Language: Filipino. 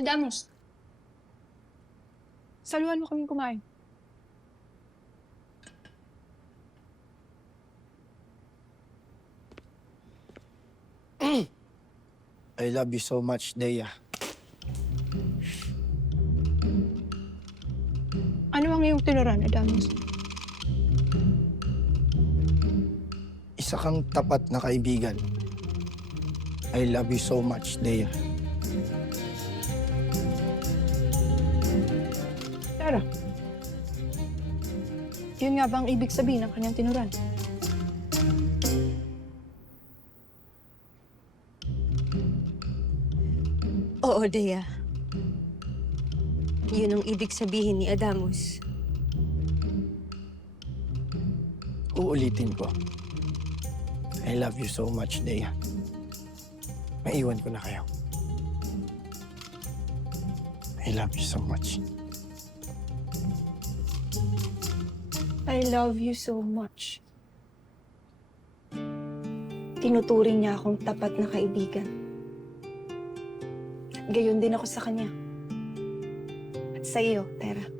Adamus, saluhan mo kaming kumain. I love you so much, Dea. Ano ang iyong tinuran, Adamus? Isa kang tapat na kaibigan. I love you so much, Dea. Tara. Yun nga ba ang ibig sabihin ng kanyang tinuran? Oo, Dea. Yun ang ibig sabihin ni Adamus. Uulitin ko. I love you so much, Dea. Maiwan ko na kayo. I love you so much. I love you so much. Tinuturing niya akong tapat na kaibigan. At gayon din ako sa kanya. At sa iyo, Tera.